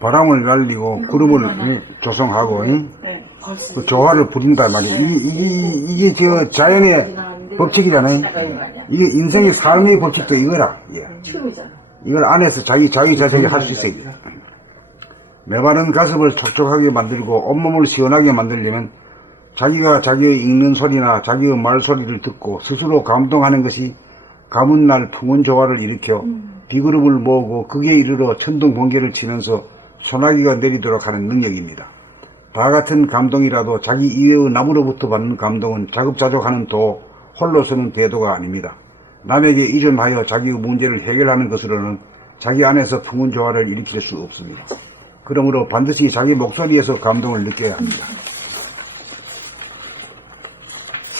바람을 날리고 구름을 조성하고 그 조화를 부린다 말이야. 이게 저 자연의 법칙이잖아요. 이게 인생의 삶의 법칙도 이거라. 이걸 안에서 자기 자신이 할 수 있어야 돼. 메마른 가슴을 촉촉하게 만들고 온몸을 시원하게 만들려면 자기가 자기의 읽는 소리나 자기의 말소리를 듣고 스스로 감동하는 것이 가문날 풍운 조화를 일으켜 비구름을 모으고 극에 이르러 천둥 번개를 치면서 소나기가 내리도록 하는 능력입니다. 다 같은 감동이라도 자기 이외의 남으로부터 받는 감동은 자급자족하는 도, 홀로서는 대도가 아닙니다. 남에게 의존하여 자기의 문제를 해결하는 것으로는 자기 안에서 풍운 조화를 일으킬 수 없습니다. 그러므로 반드시 자기 목소리에서 감동을 느껴야 합니다.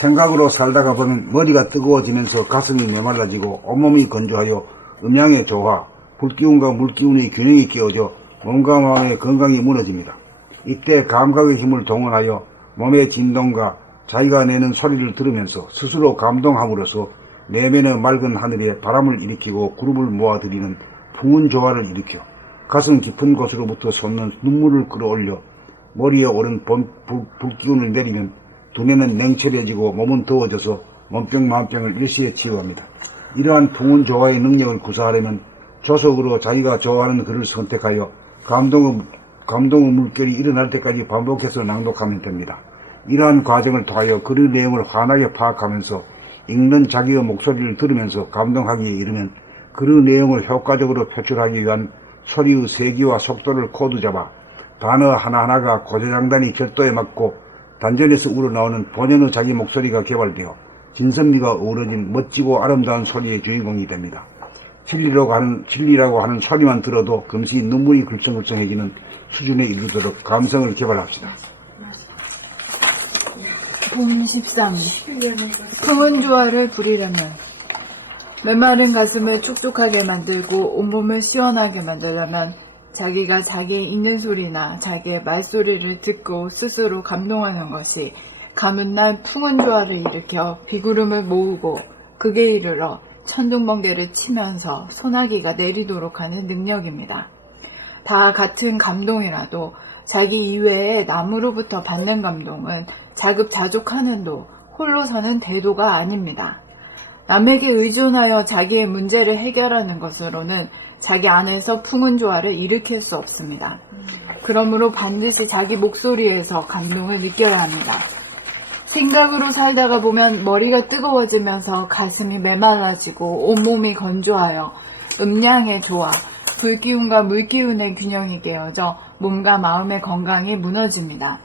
생각으로 살다가 보면 머리가 뜨거워지면서 가슴이 메말라지고 온몸이 건조하여 음양의 조화, 불기운과 물기운의 균형이 깨어져 몸과 마음의 건강이 무너집니다. 이때 감각의 힘을 동원하여 몸의 진동과 자기가 내는 소리를 들으면서 스스로 감동함으로써 내면의 맑은 하늘에 바람을 일으키고 구름을 모아들이는 풍운 조화를 일으켜 가슴 깊은 곳으로부터 솟는 눈물을 끌어올려 머리에 오른 불기운을 내리면 두뇌는 냉철해지고 몸은 더워져서 몸병 만병을 일시에 치유합니다. 이러한 풍운 조화의 능력을 구사하려면 조석으로 자기가 좋아하는 글을 선택하여 감동의 물결이 일어날 때까지 반복해서 낭독하면 됩니다. 이러한 과정을 통하여 글의 내용을 환하게 파악하면서 읽는 자기의 목소리를 들으면서 감동하기에 이르면 글의 내용을 효과적으로 표출하기 위한 소리의 세기와 속도를 코드 잡아 단어 하나하나가 고조장단이 절도에 맞고 단전에서 우러나오는 본연의 자기 목소리가 개발되어 진선미가 어우러진 멋지고 아름다운 소리의 주인공이 됩니다. 진리라고 하는 소리만 들어도 금시 눈물이 글썽글썽해지는 수준에 이르도록 감성을 개발합시다. 봄 13. 풍운 조화를 부리려면 메마른 가슴을 촉촉하게 만들고 온몸을 시원하게 만들려면 자기가 자기의 있는 소리나 자기의 말소리를 듣고 스스로 감동하는 것이 가문날 풍운 조화를 일으켜 비구름을 모으고 극에 이르러 천둥번개를 치면서 소나기가 내리도록 하는 능력입니다. 다 같은 감동이라도 자기 이외에 남으로부터 받는 감동은 자급자족하는 도, 홀로 서는 대도가 아닙니다. 남에게 의존하여 자기의 문제를 해결하는 것으로는 자기 안에서 풍운 조화를 일으킬 수 없습니다. 그러므로 반드시 자기 목소리에서 감동을 느껴야 합니다. 생각으로 살다가 보면 머리가 뜨거워지면서 가슴이 메말라지고 온몸이 건조하여 음양의 조화, 불기운과 물기운의 균형이 깨어져 몸과 마음의 건강이 무너집니다.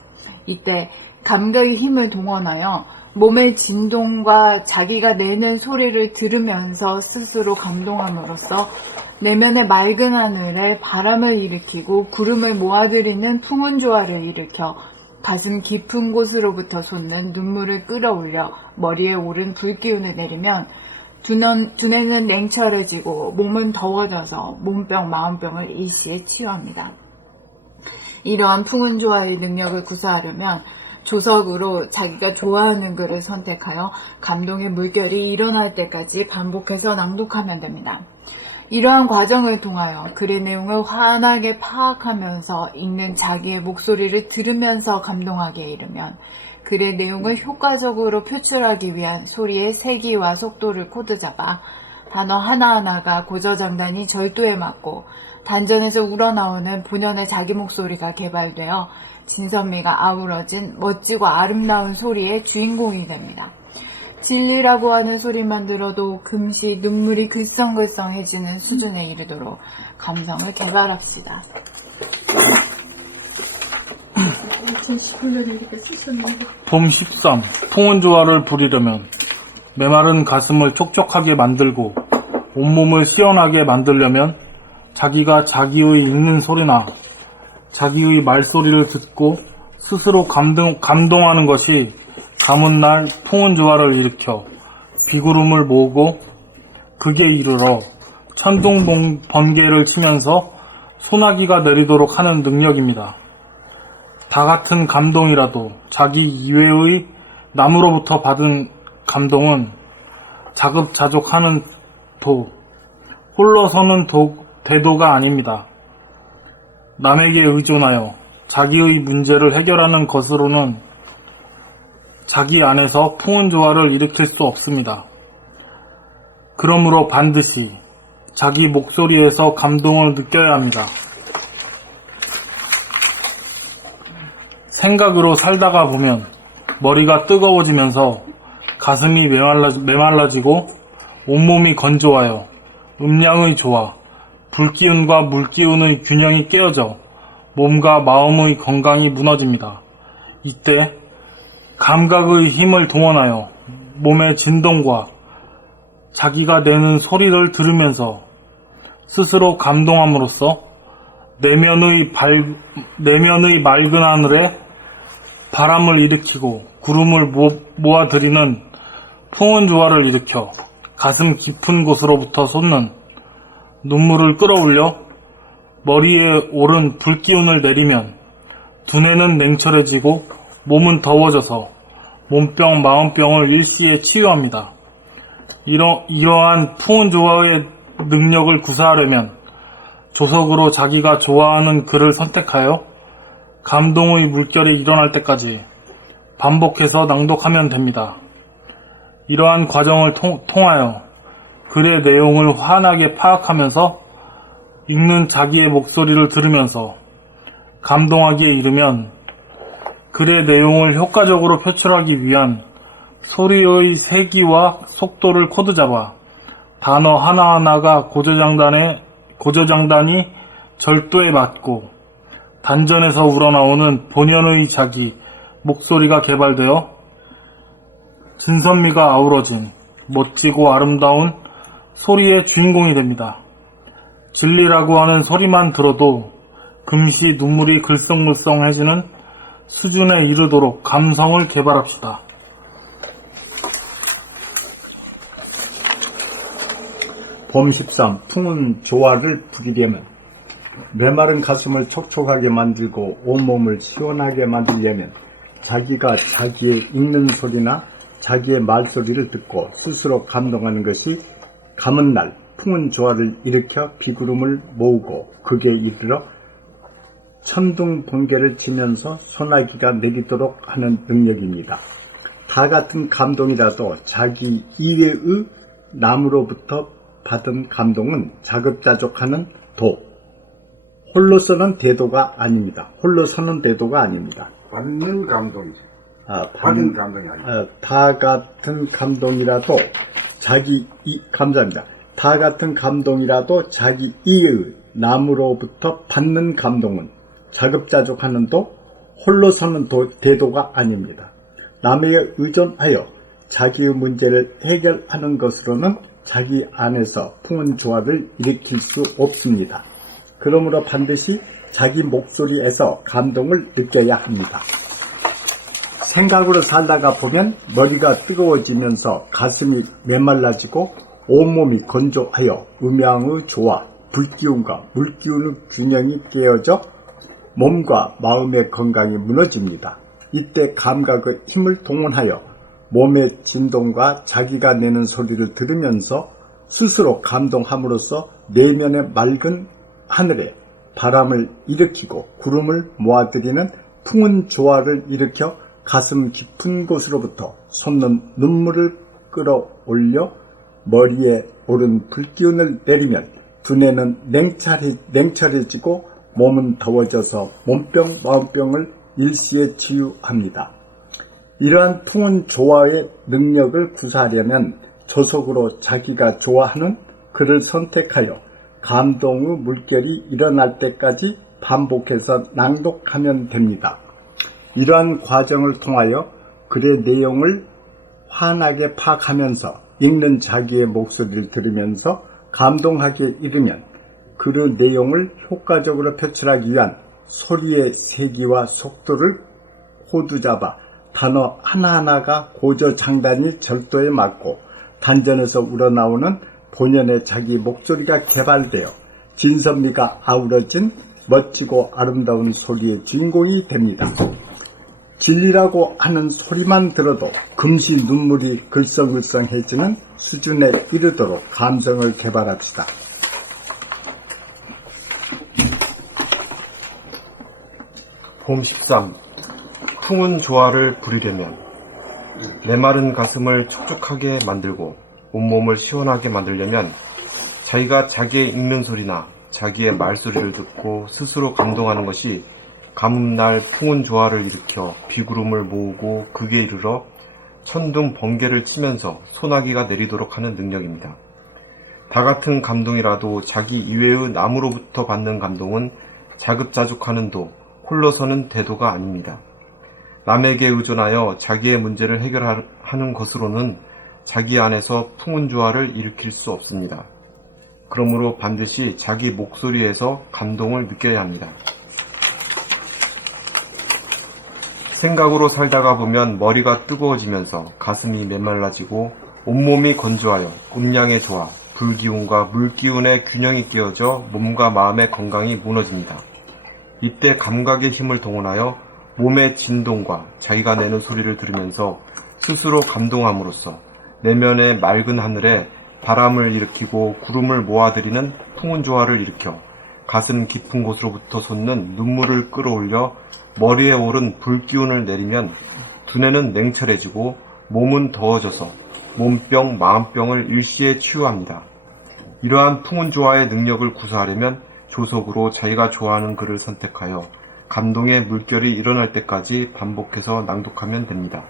이때 감각의 힘을 동원하여 몸의 진동과 자기가 내는 소리를 들으면서 스스로 감동함으로써 내면의 맑은 하늘에 바람을 일으키고 구름을 모아들이는 풍운 조화를 일으켜 가슴 깊은 곳으로부터 솟는 눈물을 끌어올려 머리에 오른 불기운을 내리면 두뇌는 냉철해지고 몸은 더워져서 몸병, 마음병을 일시에 치유합니다. 이러한 풍운 조화의 능력을 구사하려면 조석으로 자기가 좋아하는 글을 선택하여 감동의 물결이 일어날 때까지 반복해서 낭독하면 됩니다. 이러한 과정을 통하여 글의 내용을 환하게 파악하면서 읽는 자기의 목소리를 들으면서 감동하기에 이르면 글의 내용을 효과적으로 표출하기 위한 소리의 세기와 속도를 코드 잡아 단어 하나하나가 고저장단이 절도에 맞고 단전에서 우러나오는 본연의 자기 목소리가 개발되어 진선미가 아우러진 멋지고 아름다운 소리의 주인공이 됩니다. 진리라고 하는 소리만 들어도 금시 눈물이 글썽글썽해지는 수준에 이르도록 감성을 개발합시다. 2018년에 이렇게 쓰셨는데. 봄 13. 풍운 조화를 부리려면 메마른 가슴을 촉촉하게 만들고 온몸을 시원하게 만들려면 자기가 자기의 읽는 소리나 자기의 말소리를 듣고 스스로 감동하는 것이 가문날 풍운 조화를 일으켜 비구름을 모으고 극에 이르러 천둥 번개를 치면서 소나기가 내리도록 하는 능력입니다. 다 같은 감동이라도 자기 이외의 남으로부터 받은 감동은 자급자족하는 도, 홀로 서는 대도가 아닙니다. 남에게 의존하여 자기의 문제를 해결하는 것으로는 자기 안에서 풍운조화를 일으킬 수 없습니다. 그러므로 반드시 자기 목소리에서 감동을 느껴야 합니다. 생각으로 살다가 보면 머리가 뜨거워지면서 가슴이 메말라지고 온몸이 건조하여 음양의 조화, 불기운과 물기운의 균형이 깨어져 몸과 마음의 건강이 무너집니다. 이때 감각의 힘을 동원하여 몸의 진동과 자기가 내는 소리를 들으면서 스스로 감동함으로써 내면의 맑은 하늘에 바람을 일으키고 구름을 모아들이는 풍운조화를 일으켜 가슴 깊은 곳으로부터 솟는 눈물을 끌어올려 머리에 오른 불기운을 내리면 두뇌는 냉철해지고 몸은 더워져서 몸병, 마음병을 일시에 치유합니다. 이러한 풍운조화의 능력을 구사하려면 조석으로 자기가 좋아하는 글을 선택하여 감동의 물결이 일어날 때까지 반복해서 낭독하면 됩니다. 이러한 과정을 통하여 글의 내용을 환하게 파악하면서 읽는 자기의 목소리를 들으면서 감동하기에 이르면 글의 내용을 효과적으로 표출하기 위한 소리의 세기와 속도를 코드 잡아 단어 하나하나가 고저장단이 절도에 맞고 단전에서 우러나오는 본연의 자기 목소리가 개발되어 진선미가 아우러진 멋지고 아름다운 소리의 주인공이 됩니다. 진리라고 하는 소리만 들어도 금시 눈물이 글썽글썽해지는 수준에 이르도록 감성을 개발합시다. 봄 13. 풍운조화를 부리려면 메마른 가슴을 촉촉하게 만들고 온몸을 시원하게 만들려면 자기가 자기의 읽는 소리나 자기의 말소리를 듣고 스스로 감동하는 것이 감은 날 풍운조화를 일으켜 비구름을 모으고 극에 이르러 천둥번개를 치면서 소나기가 내리도록 하는 능력입니다. 다 같은 감동이라도 자기 이외의 남으로부터 받은 감동은 자급자족하는 도, 홀로서는 대도가 아닙니다. 홀로서는 대도가 아닙니다. 받는 감동이죠. 받은 받은 감동이 아니에요. 다 같은 감동이라도 감사합니다. 다 같은 감동이라도 자기 이의 남으로부터 받는 감동은 자급자족하는 도, 홀로 서는 대도가 아닙니다. 남에게 의존하여 자기의 문제를 해결하는 것으로는 자기 안에서 풍운조화를 일으킬 수 없습니다. 그러므로 반드시 자기 목소리에서 감동을 느껴야 합니다. 생각으로 살다가 보면 머리가 뜨거워지면서 가슴이 메말라지고 온몸이 건조하여 음양의 조화, 불기운과 물기운의 균형이 깨어져 몸과 마음의 건강이 무너집니다. 이때 감각의 힘을 동원하여 몸의 진동과 자기가 내는 소리를 들으면서 스스로 감동함으로써 내면의 맑은 하늘에 바람을 일으키고 구름을 모아들이는 풍운조화를 일으켜 가슴 깊은 곳으로부터 솟는 눈물을 끌어올려 머리에 오른 불기운을 내리면 두뇌는 냉철해지고 몸은 더워져서 몸병, 마음병을 일시에 치유합니다. 이러한 풍운조화의 능력을 구사하려면 조속으로 자기가 좋아하는 글을 선택하여 감동의 물결이 일어날 때까지 반복해서 낭독하면 됩니다. 이러한 과정을 통하여 글의 내용을 환하게 파악하면서 읽는 자기의 목소리를 들으면서 감동하기에 이르면 글의 내용을 효과적으로 표출하기 위한 소리의 세기와 속도를 호두 잡아 단어 하나하나가 고저장단이 절도에 맞고 단전에서 우러나오는 본연의 자기 목소리가 개발되어 진선미가 아우러진 멋지고 아름다운 소리의 주인공이 됩니다. 진리라고 하는 소리만 들어도 금시 눈물이 글썽글썽해지는 수준에 이르도록 감성을 개발합시다. 봄 13. 풍운 조화를 부리려면 메마른 가슴을 촉촉하게 만들고 온몸을 시원하게 만들려면 자기가 자기의 읽는 소리나 자기의 말소리를 듣고 스스로 감동하는 것이 가뭄날 풍운 조화를 일으켜 비구름을 모으고 극에 이르러 천둥 번개를 치면서 소나기가 내리도록 하는 능력입니다. 다 같은 감동이라도 자기 이외의 남으로부터 받는 감동은 자급자족하는 도, 홀로서는 대도가 아닙니다. 남에게 의존하여 자기의 문제를 해결하는 것으로는 자기 안에서 풍운 조화를 일으킬 수 없습니다. 그러므로 반드시 자기 목소리에서 감동을 느껴야 합니다. 생각으로 살다가 보면 머리가 뜨거워지면서 가슴이 메말라지고 온몸이 건조하여 음양의 조화, 불기운과 물기운의 균형이 깨어져 몸과 마음의 건강이 무너집니다. 이때 감각의 힘을 동원하여 몸의 진동과 자기가 내는 소리를 들으면서 스스로 감동함으로써 내면의 맑은 하늘에 바람을 일으키고 구름을 모아들이는 풍운 조화를 일으켜 가슴 깊은 곳으로부터 솟는 눈물을 끌어올려 머리에 오른 불기운을 내리면 두뇌는 냉철해지고 몸은 더워져서 몸병, 마음병을 일시에 치유합니다. 이러한 풍운 조화의 능력을 구사하려면 조속으로 자기가 좋아하는 글을 선택하여 감동의 물결이 일어날 때까지 반복해서 낭독하면 됩니다.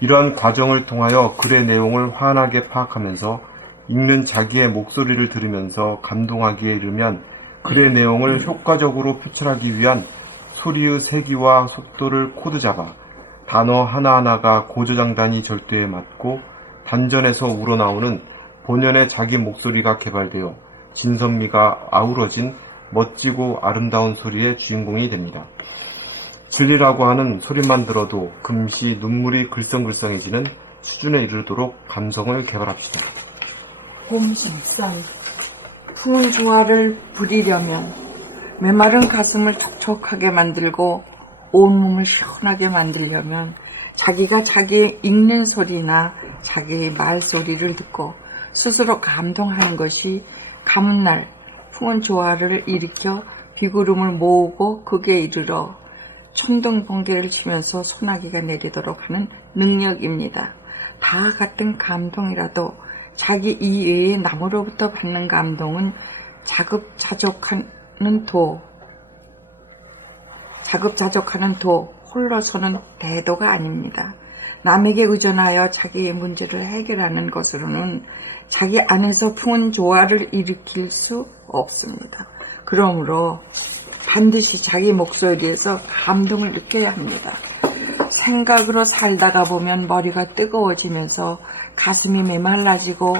이러한 과정을 통하여 글의 내용을 환하게 파악하면서 읽는 자기의 목소리를 들으면서 감동하기에 이르면 글의 내용을 효과적으로 표출하기 위한 소리의 세기와 속도를 코드 잡아 단어 하나하나가 고조장단이 절도에 맞고 단전에서 우러나오는 본연의 자기 목소리가 개발되어 진선미가 아우러진 멋지고 아름다운 소리의 주인공이 됩니다. 진리라고 하는 소리만 들어도 금시 눈물이 글썽글썽해지는 수준에 이르도록 감성을 개발합시다. 봄 13. 풍운 조화를 부리려면 메마른 가슴을 촉촉하게 만들고 온몸을 시원하게 만들려면 자기가 자기의 읽는 소리나 자기의 말소리를 듣고 스스로 감동하는 것이 가뭄날 풍운 조화를 일으켜 비구름을 모으고 극에 이르러 천둥 번개를 치면서 소나기가 내리도록 하는 능력입니다. 다 같은 감동이라도 자기 이외의 남으로부터 받는 감동은 자급자족하는 도, 홀로서는 대도가 아닙니다. 남에게 의존하여 자기의 문제를 해결하는 것으로는 자기 안에서 풍운 조화를 일으킬 수 없습니다. 그러므로 반드시 자기 목소리에서 감동을 느껴야 합니다. 생각으로 살다가 보면 머리가 뜨거워지면서 가슴이 메말라지고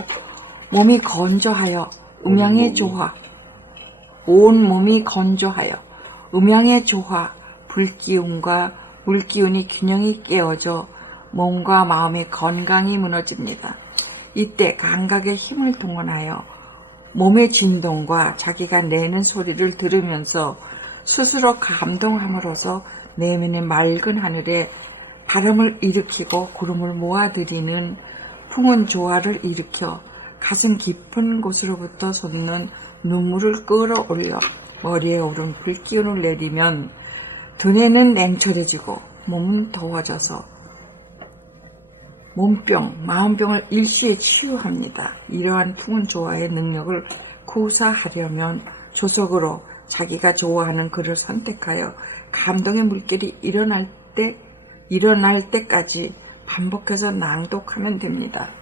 몸이 건조하여 음양의 조화, 온 몸이 건조하여 음양의 조화, 불기운과 물기운이 균형이 깨어져 몸과 마음의 건강이 무너집니다. 이때 감각의 힘을 동원하여 몸의 진동과 자기가 내는 소리를 들으면서 스스로 감동함으로써 내면의 맑은 하늘에 바람을 일으키고 구름을 모아들이는 풍운 조화를 일으켜 가슴 깊은 곳으로부터 솟는 눈물을 끌어올려 머리에 오른 불기운을 내리면 두뇌는 냉철해지고 몸은 더워져서 몸병, 마음병을 일시에 치유합니다. 이러한 풍운 조화의 능력을 구사하려면 조속으로 자기가 좋아하는 글을 선택하여 감동의 물결이 일어날 때까지 반복해서 낭독하면 됩니다.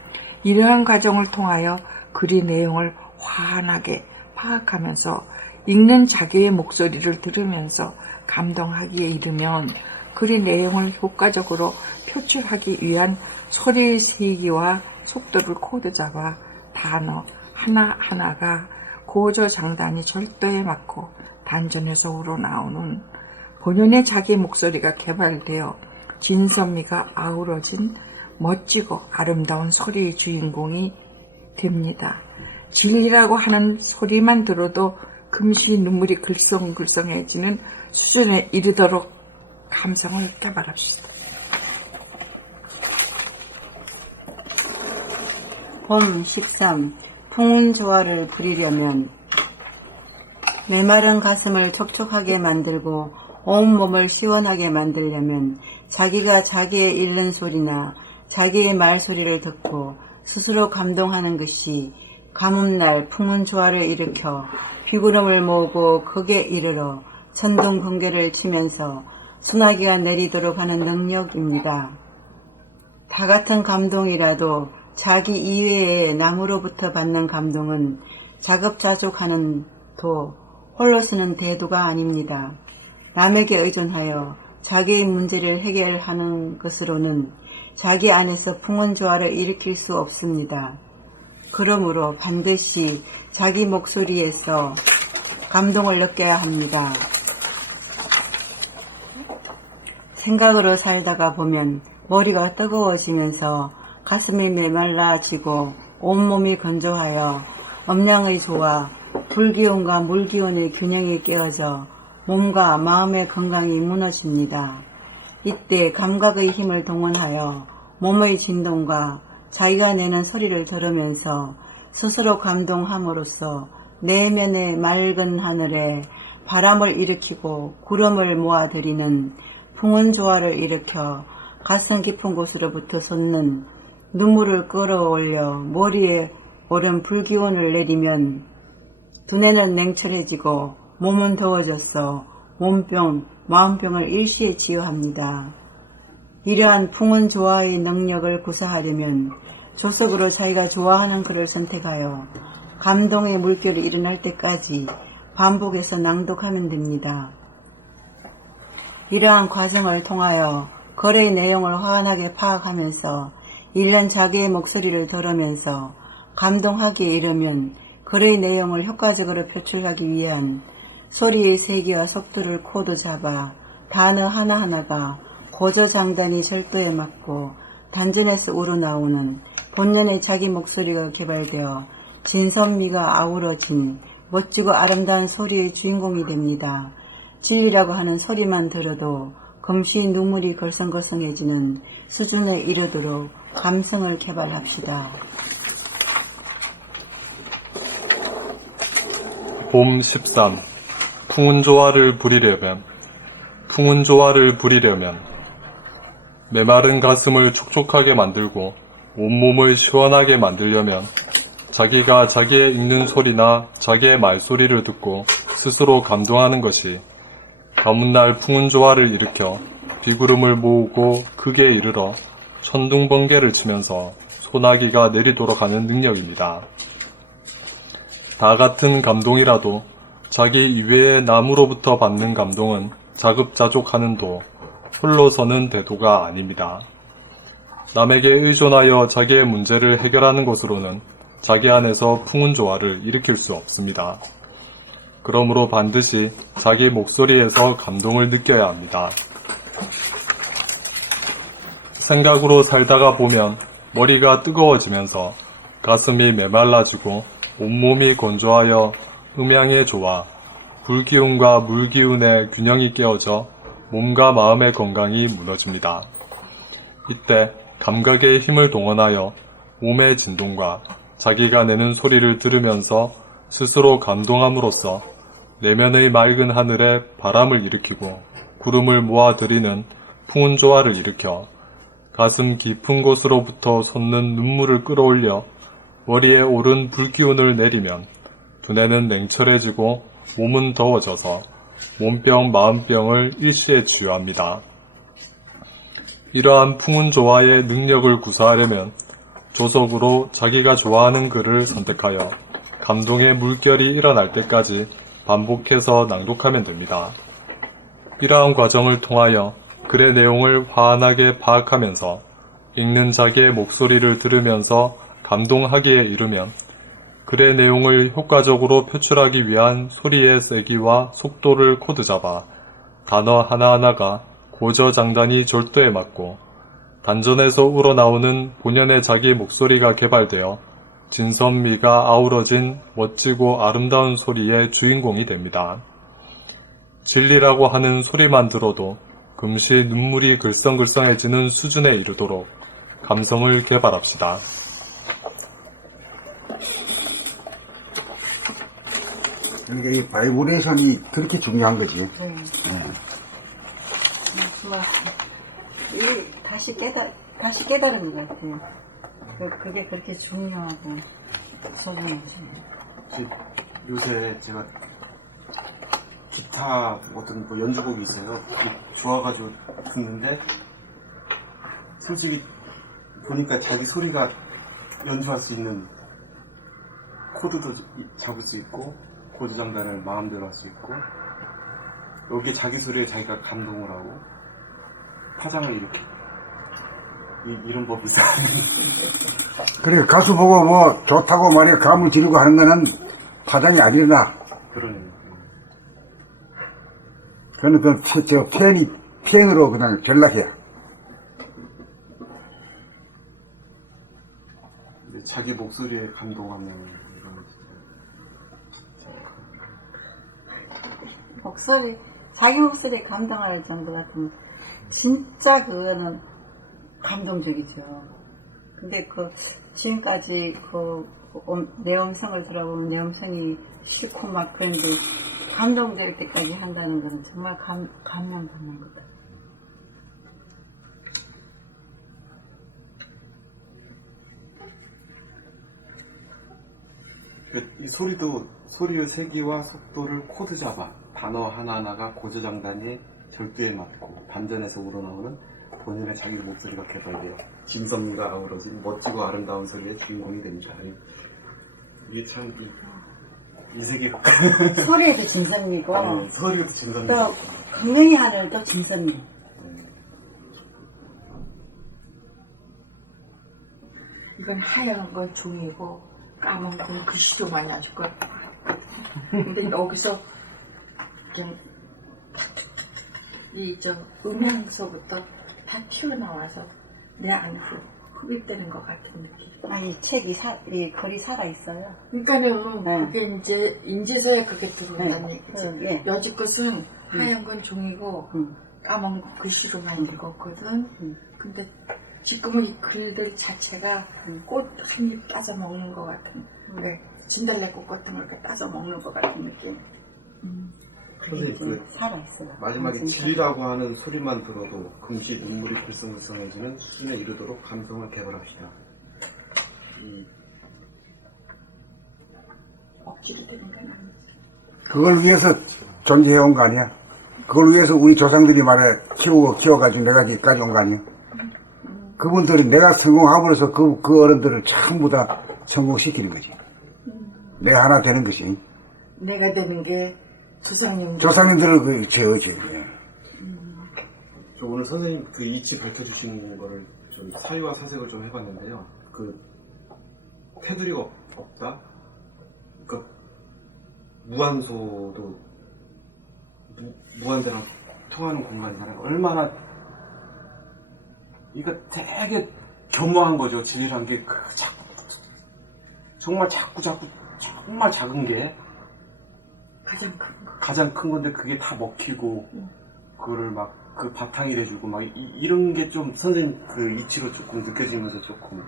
이러한 과정을 통하여 글의 내용을 환하게 파악하면서 읽는 자기의 목소리를 들으면서 감동하기에 이르면 글의 내용을 효과적으로 표출하기 위한 소리의 세기와 속도를 코드 잡아 단어 하나하나가 고조장단이 절도에 맞고 단전에서 우러나오는 본연의 자기 목소리가 개발되어 진선미가 아우러진 멋지고 아름다운 소리의 주인공이 됩니다. 진리라고 하는 소리만 들어도 금시 눈물이 글썽글썽해지는 수준에 이르도록 감성을 개발합시다. 봄 13. 풍운 조화를 부리려면 메마른 가슴을 촉촉하게 만들고 온몸을 시원하게 만들려면 자기가 자기의 잃는 소리나 자기의 말소리를 듣고 스스로 감동하는 것이 가뭄날 풍운조화를 일으켜 비구름을 모으고 극에 이르러 천둥 번개를 치면서 소나기가 내리도록 하는 능력입니다. 다 같은 감동이라도 자기 이외의 남으로부터 받는 감동은 자급자족하는 도, 홀로 쓰는 대도가 아닙니다. 남에게 의존하여 자기의 문제를 해결하는 것으로는 자기 안에서 풍운조화를 일으킬 수 없습니다. 그러므로 반드시 자기 목소리에서 감동을 느껴야 합니다. 생각으로 살다가 보면 머리가 뜨거워지면서 가슴이 메말라지고 온몸이 건조하여 음양의 조화, 불기운과 물기운의 균형이 깨어져 몸과 마음의 건강이 무너집니다. 이때 감각의 힘을 동원하여 몸의 진동과 자기가 내는 소리를 들으면서 스스로 감동함으로써 내면의 맑은 하늘에 바람을 일으키고 구름을 모아들이는 풍운조화를 일으켜 가슴 깊은 곳으로부터 솟는 눈물을 끌어올려 머리에 오른 불기운을 내리면 두뇌는 냉철해지고 몸은 더워져서 몸병, 마음병을 일시에 치유합니다. 이러한 풍운조화의 능력을 구사하려면 조석으로 자기가 좋아하는 글을 선택하여 감동의 물결이 일어날 때까지 반복해서 낭독하면 됩니다. 이러한 과정을 통하여 글의 내용을 환하게 파악하면서 읽는 자기의 목소리를 들으면서 감동하기에 이르면 글의 내용을 효과적으로 표출하기 위한 소리의 세기와 속도를 코드 잡아 단어 하나하나가 고저장단이 절도에 맞고 단전에서 우러나오는 본연의 자기 목소리가 개발되어 진선미가 아우러진 멋지고 아름다운 소리의 주인공이 됩니다. 진리라고 하는 소리만 들어도 금시 눈물이 걸성걸성해지는 수준에 이르도록 감성을 개발합시다. 봄 13. 풍운조화를 부리려면 메마른 가슴을 촉촉하게 만들고 온몸을 시원하게 만들려면 자기가 자기의 읽는 소리나 자기의 말소리를 듣고 스스로 감동하는 것이 가문날 풍운조화를 일으켜 비구름을 모으고 극에 이르러 천둥번개를 치면서 소나기가 내리도록 하는 능력입니다. 다 같은 감동이라도 자기 이외의 남으로부터 받는 감동은 자급자족하는 도, 홀로 서는 대도가 아닙니다. 남에게 의존하여 자기의 문제를 해결하는 것으로는 자기 안에서 풍운조화를 일으킬 수 없습니다. 그러므로 반드시 자기 목소리에서 감동을 느껴야 합니다. 생각으로 살다가 보면 머리가 뜨거워지면서 가슴이 메말라지고 온몸이 건조하여 음양의 조화, 불기운과 물기운의 균형이 깨어져 몸과 마음의 건강이 무너집니다. 이때 감각의 힘을 동원하여 몸의 진동과 자기가 내는 소리를 들으면서 스스로 감동함으로써 내면의 맑은 하늘에 바람을 일으키고 구름을 모아들이는 풍운조화를 일으켜 가슴 깊은 곳으로부터 솟는 눈물을 끌어올려 머리에 오른 불기운을 내리면 두뇌는 냉철해지고 몸은 더워져서 몸병, 마음병을 일시에 치유합니다. 이러한 풍운조화의 능력을 구사하려면 조석으로 자기가 좋아하는 글을 선택하여 감동의 물결이 일어날 때까지 반복해서 낭독하면 됩니다. 이러한 과정을 통하여 글의 내용을 환하게 파악하면서 읽는 자기의 목소리를 들으면서 감동하기에 이르면 글의 내용을 효과적으로 표출하기 위한 소리의 세기와 속도를 코드 잡아 단어 하나하나가 고저장단이 절도에 맞고 단전에서 우러나오는 본연의 자기 목소리가 개발되어 진선미가 아우러진 멋지고 아름다운 소리의 주인공이 됩니다. 진리라고 하는 소리만 들어도 금시 눈물이 글썽글썽해지는 수준에 이르도록 감성을 개발합시다. 그러니까 이 바이브레이션이 그렇게 중요한 거지. 좋았어. 다시 깨달은 것 같아요. 그게 그렇게 중요하고 소중하지. 요새 제가 기타 어떤 뭐 연주곡이 있어요. 좋아가지고 듣는데 솔직히 보니까 자기 소리가 연주할 수 있는 코드도 잡을 수 있고 코드 장단을 마음대로 할 수 있고 여기에 자기 소리에 자기가 감동을 하고 파장을 일으켜 이런 법이 있어요. 그래, 가수 보고 뭐 좋다고 말이야 감을 지르고 하는 거는 파장이 아니라. 그러네요. 저는 팬으로 그냥 전락해. 근데 자기 목소리에 감동하는 이런 자기 목소리에 감동할 정도 같으면 진짜 그거는 감동적이죠. 근데 지금까지 내 음성을 들어보면 내 음성이 싫고 막 그런데 감동될 때까지 한다는 거는 정말 감명 받는 거다. 이 소리의 세기와 속도를 코드 잡아 단어 하나하나가 고저장단의 절도에 맞고 반전에서 우러나오는 본인의 자기 목소리가 개발되어 진성과 아우러진 멋지고 아름다운 소리의 주인공이 됩니다. 이게 참 이세계 소리에도 진선미고 소리도 진성. 또 강명의 하늘도 진선미. 이건 하얀 건 종이고 까만 건 글씨로 많이 하실 거예요. 근데 여기서 그냥 음향서부터 다 튀어나와서 내 안으로 흡입되는 것 같은 느낌. 이 책이 이 글이 살아있어요. 그러니까는 네. 그게 이제 인지서에 그렇게 들어온다는 얘기지. 예. 여지껏은 하얀 건 종이고 까만 건 글씨로만 읽었거든. 근데 지금은 이 글들 자체가 꽃 한 입 따서 먹는 것 같은, 진달래꽃 같은 걸 이렇게 따서 먹는 것 같은 느낌. 선생님 살아있어요. 마지막에 진리라고 하는 소리만 들어도 금시 눈물이 글썽글썽해지는 수준에 이르도록 감성을 개발합시다. 억지로 되는 건 아니지. 그걸 위해서 존재해온 거 아니야? 그걸 위해서 우리 조상들이 말해 키워가지고 내가 여기까지 온 거 아니야? 그분들은 내가 성공함으로써 그 어른들을 전부 다 성공시키는 거지. 내가 하나 되는 것이. 내가 되는 게 조상님들은 그 죄지. 저 오늘 선생님 그 이치 밝혀주시는 거를 좀 사유와 사색을 좀 해봤는데요. 그 테두리가 없다. 그러니까 무한소도 무한대랑 통하는 공간이잖아요. 얼마나 이거 되게 겸허한 거죠. 진리란 게 정말 정말 작은 게 가장 큰 건데 그게 다 먹히고 그거를 막 그 바탕이 돼주고 막 이런 게 좀 선생님 그 이치로 조금 느껴지면서 조금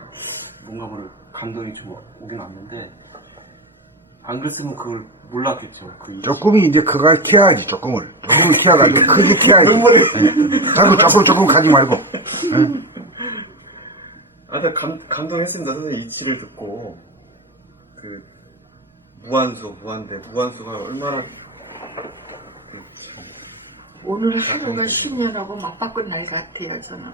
뭔가 모를 감동이 좀 오긴 왔는데 안 그랬으면 그걸 몰랐겠죠. 그 이치. 조금이 이제 그걸 키워야지. 조금을 키워가지고 크게 키워야지. 자꾸 조금 가지 말고. 나 감동했습니다. 선생님 이치를 듣고 그 무한수가 얼마나 오늘 하루가 10년하고 맞바꾼 날 같아요. 저는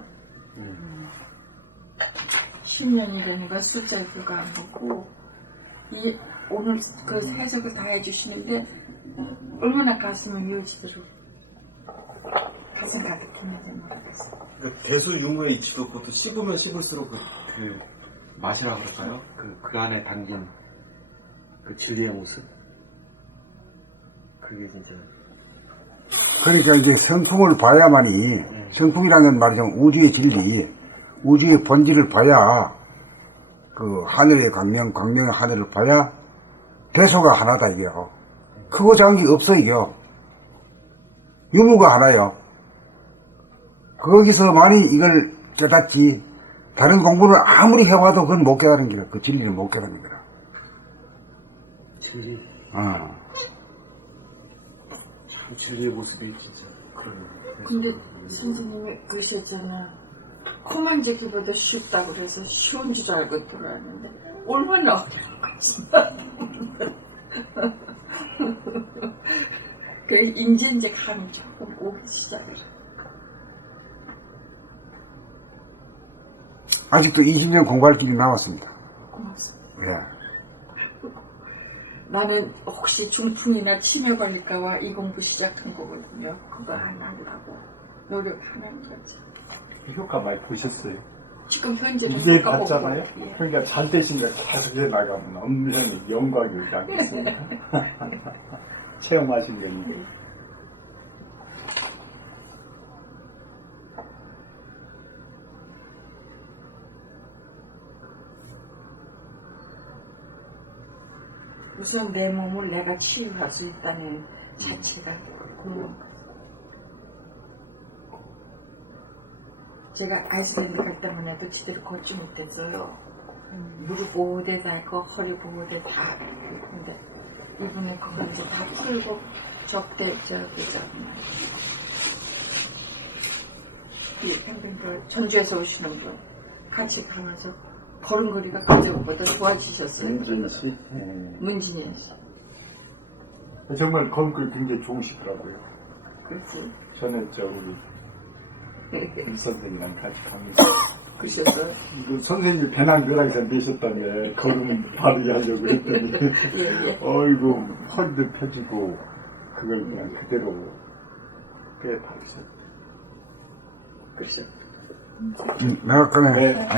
10년이라는 건 숫자가 아니고 오늘 그 해석을 다 해주시는데 얼마나 가슴을 이어지도록 가슴 가득했는지 모르겠어요. 개수 유무의 이치도 그것도 씹으면 씹을수록 그 맛이라 그럴까요? 그 안에 담긴 그 진리의 모습 그게 진짜 그러니까 이제 성품을 봐야만이 성품이라는 건 말이죠. 우주의 진리, 우주의 본질을 봐야 그 하늘의 광명의 하늘을 봐야 대소가 하나다 이게요. 크고 작은 게 없어 이게요. 유무가 하나요. 거기서 많이 이걸 깨닫지. 다른 공부를 아무리 해와도 그건 못 깨달은 거야. 그 진리를 못 깨닫는 거야. 진리 어. 참 진리의 모습이 진짜 근데 선생님이 그러셨잖아. 코 만지기보다 쉽다고 그래서 쉬운 줄 알고 들어왔는데 얼마나 어려운 거지. 그 이제 감이 조금 오기 시작을. 아직도 20년 공부할 길이 남았습니다. 고맙습니다. 예. 나는 혹시 중풍이나 치매 걸릴까봐 이 공부 시작한 거거든요. 그거 안 하려고 노력하는 거지. 효과 많이 보셨어요? 지금 현재는 이제 효과 보고, 봤잖아요? 예. 그러니까 잘 되신다. 자세히 나가면 엄청난 영광을 갖겠습니다. 체험하신 건데. 우선 내 몸을 내가 치유할 수 있다는 자체가 고마운 거죠. 제가 아이슬란드 갈 때만 해도 제대로 걷지 못했어요. 무릎 보호대 있고 허리 보호대 다 있고. 근데 이분이 그걸 이제 다 풀고 전주에서 오시는 분 같이 가면서 걸음걸이가 그전보다 좋아지셨어요. 문진희 씨? 문진희 씨. 정말 건글 굉장히 좋으시더라고요. 그래서 전에 우리 선생님이랑 같이 가면서 그러셨어요. 그 선생님이 배낭 벼락에서 내셨다며 걸음 발휘하려고 그랬더니 예. 어이구 허리도 펴지고 그걸 그냥 그대로 꽤 다루셨대요. 그러셨어요. 매각하네. 네. 예.